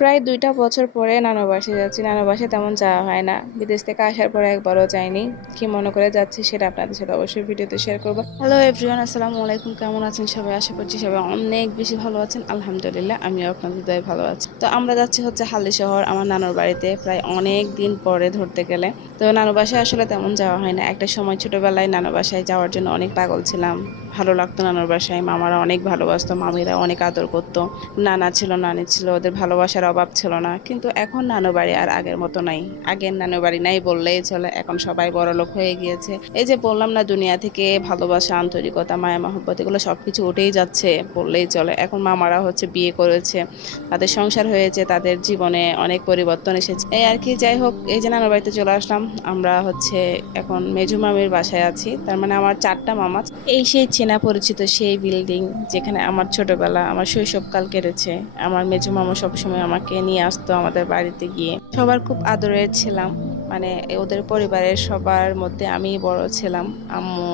প্রায় 2টা বছর পরে নানু বাসায় যাচ্ছি। নানু বাসায় তেমন যাওয়া হয় না, বিদেশ থেকে আসার পরে একবারও যাইনি। কি মনে করে যাচ্ছি সেটা আপনাদের সাথে অবশ্যই ভিডিওতে শেয়ার করবো। হ্যালো এভরিওয়ান, আসসালামু আলাইকুম। কেমন আছেন সবাই? আশা করছি সবাই অনেক বেশি ভালো আছেন। আলহামদুলিল্লাহ, আমিও আপনাদের দয়ায় ভালো আছি। তো আমরা যাচ্ছি হচ্ছে হালিশহর আমার নানুর বাড়িতে, প্রায় অনেক দিন পরে ধরতে গেলে। তো নানু বাসায় আসলে তেমন যাওয়া হয় না। একটা সময় ছোটবেলায় নানু বাসায় যাওয়ার জন্য অনেক পাগল ছিলাম, ভালো লাগতো নানুর বাসায়। মামারা অনেক ভালোবাসতো, মামিরা অনেক আদর করতো। নানা ছিল, নানি ছিল, ওদের ভালোবাসার অভাব ছিল না। কিন্তু এখন নানু বাড়ি আর আগের মতো নাই। আগের নানু বাড়ি নাই বললেই চলে। এখন সবাই বড়লোক হয়ে গিয়েছে। এই যে বললাম না, দুনিয়া থেকে ভালোবাসা, আন্তরিকতা, মায়া মহব্বত এগুলো সবকিছু উঠেই যাচ্ছে বললেই চলে। এখন মামারা হচ্ছে বিয়ে করেছে, তাদের সংসার হয়েছে, তাদের জীবনে অনেক পরিবর্তন এসেছে, এই আর কি। যাই হোক, এই যে নানুর বাড়িতে চলে আসলাম। আমরা হচ্ছে এখন মেজু মামির বাসায় আছি। তার মানে আমার 4টা মামা। এই সেই চেনা পরিচিত সেই বিল্ডিং যেখানে আমার ছোটবেলা, আমার শৈশবকাল কেটেছে। আমার মেজু মামা সবসময় আমাকে নিয়ে আসতো আমাদের বাড়িতে গিয়ে। সবার খুব আদরের ছিলাম, মানে ওদের পরিবারের সবার মধ্যে আমি বড় ছিলাম। আম্মু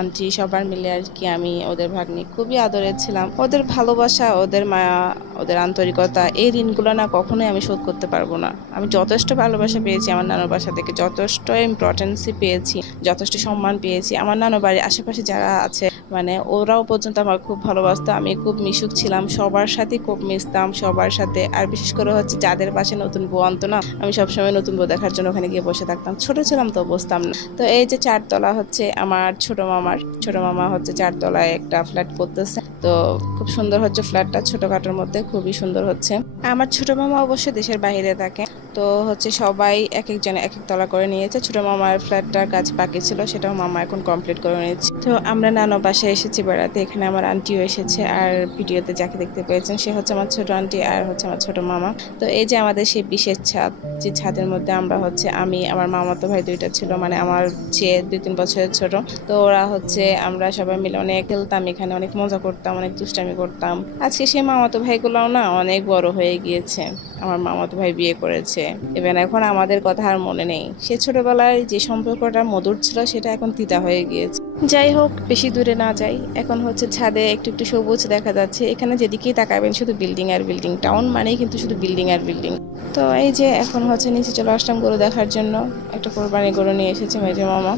আন্টি সবার মিলে আর কি, আমি ওদের ভাগ্নি, খুবই আদরের ছিলাম। ওদের ভালোবাসা, ওদের মায়া, ওদের আন্তরিকতা, এই ঋণগুলো না কখনোই আমি শোধ করতে পারবো না। আমি যথেষ্ট ভালোবাসা পেয়েছি আমার নানুর বাসা থেকে, যথেষ্ট ইম্পর্টেন্সই পেয়েছি, যথেষ্ট সম্মান পেয়েছি। আমার নানু বাড়ির আশেপাশে যারা আছে, মানে ওরাও পর্যন্ত আমার খুব ভালোবাসতো। আমি খুব মিশুক ছিলাম, সবার সাথে খুব মিশতাম, সবার সাথে। আর বিশেষ করে হচ্ছে যাদের পাশে নতুন বউ আনতো না, আমি সবসময় নতুন বউ দেখার জন্য ওখানে গিয়ে বসে থাকতাম। ছোট ছিলাম তো বুঝতাম না। তো এই যে 4তলা হচ্ছে আমার ছোট মামা হচ্ছে 4তলায় একটা ফ্ল্যাট করতেছে। তো খুব সুন্দর হচ্ছে ফ্ল্যাটটা, ছোটখাটোর মধ্যে খুবই সুন্দর হচ্ছে। আমার ছোট মামা অবশ্য দেশের বাইরে থাকে। তো হচ্ছে সবাই এক একজনে এক এক তলা করে নিয়েছে। ছোট মামার ফ্ল্যাটটার কাজ বাকি ছিল, সেটাও মামা এখন কমপ্লিট করে নিয়েছে। তো আমরা নানু বাসায় এসেছি বেড়াতে। এখানে আমার আন্টিও এসেছে, আর ভিডিওতে যাকে দেখতে পেয়েছেন সে হচ্ছে আমার ছোট আন্টি আর হচ্ছে আমার ছোট মামা। তো এই যে আমাদের সেই বিশেষ ছাদ, যে ছাদের মধ্যে আমরা হচ্ছে, আমি, আমার মামাতো ভাই 2টা ছিল, মানে আমার চেয়ে 2-3 বছরের ছোট। তো ওরা হচ্ছে, আমরা সবাই মিলে অনেক খেলতাম এখানে, অনেক মজা করতাম, অনেক দুষ্টামি করতাম। আজকে সেই মামাতো ভাইগুলোও না অনেক বড় হয়ে গিয়েছে। আমার মামাতো ভাই বিয়ে করেছে। এবার এখন আমাদের কথা আর মনে নেই। সে ছোটবেলায় যে সম্পর্কটা মধুর ছিল, সেটা এখন তিতা হয়ে গিয়েছে। যাই হোক, বেশি দূরে না যাই। এখন হচ্ছে ছাদে একটু একটু সবুজ দেখা যাচ্ছে। এখানে যেদিকেই তাকাবেন শুধু বিল্ডিং আর বিল্ডিং। টাউন মানেই কিন্তু শুধু বিল্ডিং আর বিল্ডিং। তো এই যে এখন হচ্ছে নিচে চলে আসলাম গরু দেখার জন্য। একটা কোরবানি গরু নিয়ে এসেছে মেজো মামা।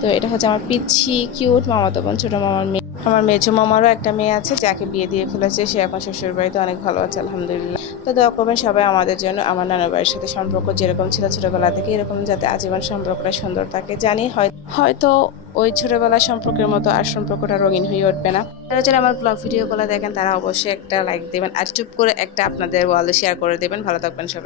তো এটা হচ্ছে আমার পিচ্ছি কিউট মামাতো বোন, ছোট মামার মেয়ে। আমার মেজো মামারও একটা মেয়ে আছে, যাকে বিয়ে দিয়ে ফেলেছে। সে এখন শ্বশুর বাড়িতে অনেক ভালো আছে, আলহামদুলিল্লাহ। তো দোয়া করবেন সবাই আমাদের জন্য। আমার নানুর বাড়ির সাথে সম্পর্ক যেরকম ছিল ছোটবেলা থেকে, এরকম যাতে আজীবন সম্পর্কটা সুন্দর থাকে। জানি হয়তো ওই ছোটবেলার সম্পর্কের মতো আর সম্পর্কটা রঙিন হয়ে উঠবে না। যারা আমার ব্লগ ভিডিওগুলো দেখেন তারা অবশ্যই একটা লাইক দেবেন, আর চুপ করে একটা আপনাদের ওয়ালে শেয়ার করে দেবেন। ভালো থাকবেন সবাই।